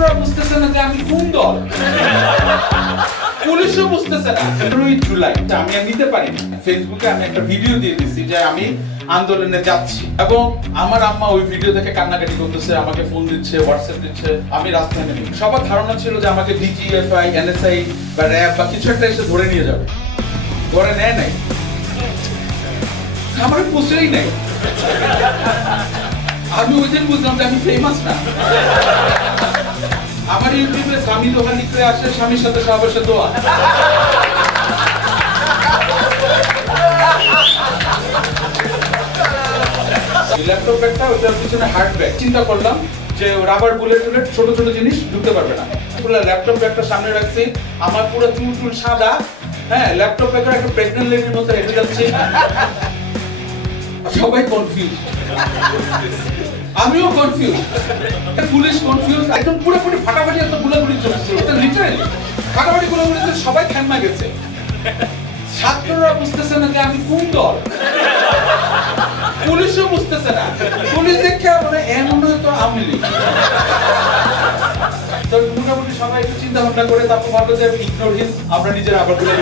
ছাত্ররা বুঝতেছে না যে আমি কোন দল, পুলিশও বুঝতেছে না। 15 জুলাই আমি আর নিতে পারি না। ফেসবুকে আমি একটা ভিডিও দিয়ে দিচ্ছি যে আমি আন্দোলনে যাচ্ছি, এবং আমার আম্মা ওই ভিডিও দেখে কান্নাকাটি করতেছে, আমাকে ফোন দিচ্ছে, হোয়াটসঅ্যাপ দিচ্ছে। আমি রাস্তায় নেমে, সবার ধারণা ছিল যে আমাকে ডিজিএফআই, এনএসআই বা র্যাব বা কিছু একটা এসে ধরে নিয়ে যাবে। ধরে নেয় নাই, আমার পুষেই নাই। আমি ওই দিন বুঝলাম যে আমি ফেমাস না। আমার ইউটিউবে স্বামী দোহা লিখতে আসে, স্বামীর সাথে সহবাসে দোয়া। ল্যাপটপ ব্যাগটা, ওইটার পিছনে হার্ড ব্যাগ। চিন্তা করলাম যে রাবার বুলেট টুলেট ছোট ছোট জিনিস ঢুকতে পারবে না। ল্যাপটপ ব্যাগটা সামনে রাখছি, আমার পুরো চুল টুল সাদা। হ্যাঁ, ল্যাপটপ ব্যাগটা একটা প্রেগন্যান্ট লেডির মতো হেঁটে যাচ্ছে। সবাই কনফিউজ, আমিও কনফিউজ, পুলিশ কনফিউজ, একদম পুরোপুরি ফাটাফাটি একটা গুলাগুলি চলছে। এটা লিটারালি ফাটাফাটি গুলাগুলিতে সবাই থামা গেছে। ছাত্ররা বুঝতেছে না যে আমি কোন দল, পুলিশও বুঝতেছে না। পুলিশ দেখে মানে এমন তো আওয়ামী লীগ। তো মোটামুটি সবাই একটু চিন্তা ভাবনা করে তারপর ভাবলো যে ইগনোর হিম, আমরা নিজের আবার গুলো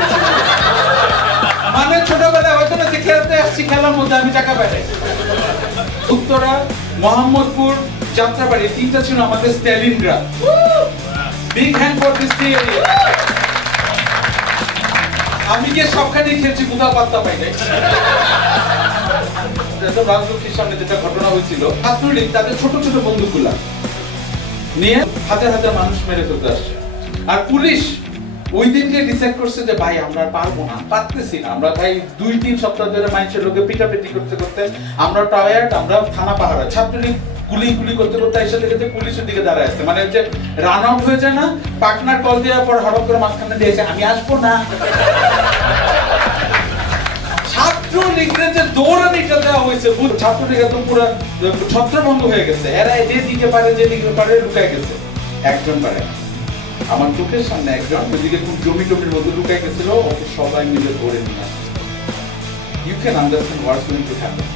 মানে ছোটবেলায় হয়তো না যে খেলতে আসছি, খেলার মধ্যে আমি টাকা পাই। উত্তরা, মোহাম্মদপুর, যাত্রাবাড়ি, তিনটা ছিল আমাদের Stalingrad. Big hand for this three area. আমি গিয়ে সবখানে খেলছি, কোথাও পাত্তা পাই নাই। রাজলক্ষ্মীর সামনে যেটা ঘটনা হয়েছিল, ছাত্রলীগ তাদের ছোট ছোট বন্দুকগুলা নিয়ে হাজার হাজার মানুষ মেরে ফেলতে আসছে। আর পুলিশ ওই দিনকে ডিসাইড করছে যে ভাই আমরা পারবো না, পারতেছি না আমরা। ভাই 2-3 সপ্তাহ ধরে মানুষের লোকে পিটাপিটি করতে করতে আমরা টায়ার্ড, আমরা থানা পাহারা। ছাত্রলীগ গুলি করতে করতে এসে দেখে পুলিশের দিকে দাঁড়ায় আছে, মানে যে রান আউট হয়ে যায় না, পার্টনার কল দেওয়ার পর হঠাৎ করে মাঝখানে দিয়েছে আমি আসবো না। ছাত্রলীগের যে দৌড়ানিটা দেওয়া হয়েছে, ছাত্রলীগ একদম পুরো ছত্রভঙ্গ হয়ে গেছে। এরা যেদিকে পারে লুকায় গেছে। একজন পারে, আমার চোখের সামনে একজন ওইদিকে খুব জমির মধ্যে লুকায় গেছিল, ওকে সবাই মিলে ধরে নিয়ে আসছে। You can understand what's going to happen.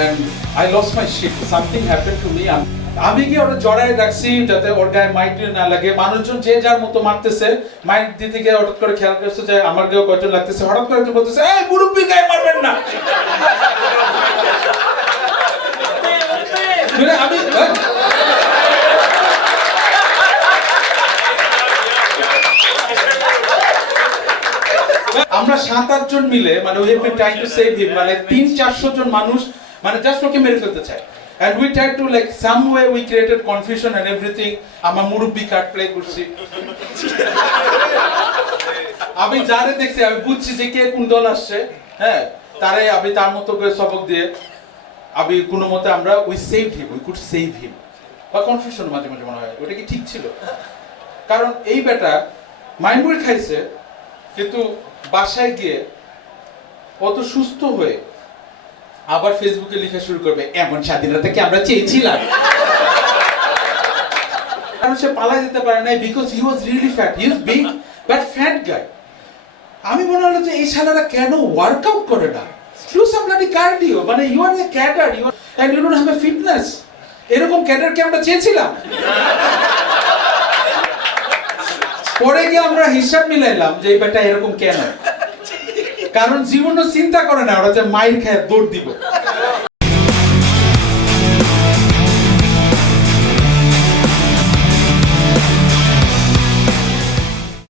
And I lost my shit. Something happened to me. আমি কি ওটা জড়ায় রাখছি যাতে ওর গায়ে মাইট না লাগে। মানুষজন যে যার মতো মারতেছে, মাইট দিতে গিয়ে হঠাৎ করে খেয়াল করছে যে আমার গায়ে কয়জন লাগতেছে। হঠাৎ করে বলতেছে এই মুরব্বি গায়ে মারবেন না। আমি আমরা 7-8 জন মিলে মানে we have been trying to save him, মানে 300-400 জন মানুষ মানে জাস্ট ওকে মেরে ফেলতে চায়। And we tried to like some way we created confusion and everything. আমরা মুরব্বি কার্ড প্লে করছি। আমি যারে দেখছি আমি বুঝছি যে কে কোন দল আসছে। হ্যাঁ, তারে আমি তার মতো করে সবক দিয়ে আমি কোনো মতে আমরা we saved him, we could save him. বা কনফিউশন মাঝে মাঝে মনে হয় ওটা কি ঠিক ছিল, কারণ এই বেটা মাইন্ড খাইছে কিন্তু বাসায় গিয়ে কত সুস্থ হয়ে আবার ফেসবুকে লেখা শুরু করবে এমন স্বাধীনতা কি আমরা চেয়েছিলাম। কারণ সে পালা যেতে পারে না, because he was really fat, he is big but fat guy. আমি মনে হলো যে এই শালারা কেন ওয়ার্কআউট করে না, ডু সাম ব্লাডি কার্ডিও। মানে you are a cadre, you and you don't have a fitness. এরকম ক্যাডার কি আমরা চেয়েছিলাম? পরে গিয়ে আমরা হিসাব মিলাইলাম যে এই বেটা এরকম কেন, কারণ জীবনও চিন্তা করে না ওরা যে মাইর খায় দৌড় দিব।